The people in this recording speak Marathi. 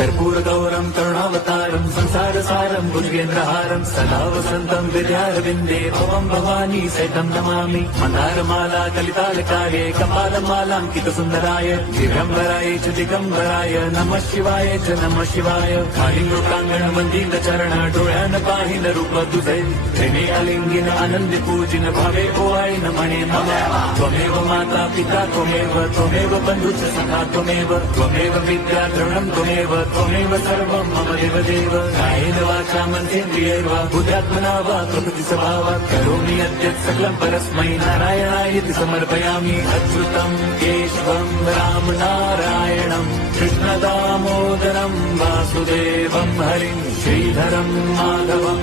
कर्पूरगौरं करुणावतारं संसारसारं भुजगेन्द्रहारं सदा वसन्तं विद्यारविन्दे भवं भवानी सहितं नमामि। मन्दारमाला कलितालकारे कपालमालाङ्कितसुन्दराय दिगम्बराय च दिगम्बराय नमः शिवाय च नमः शिवाय। खाली लोकांगण मंदिर चरण डोळ्यान पाहिन रूप तुझे प्रेमे अलिंगिन आनंद पूजिन भावे ओवाळीन म्हणे मम त्वमेव माता पिता त्वमेव बंधुच सखा त्वमेव विद्या द्रवणं त्वमेव सर्वं मम देवदेव। कायेन वाचा मनसेन्द्रियैर्वा बुद्ध्यात्मना वा प्रकृति स्वभावात् करोमि यद्यत् सकलं परस्मै नारायणायति समर्पयामि। अच्युतं केशवं राम नारायणं कृष्णदामोदरं वासुदेवं हरिं श्रीधरं माधवं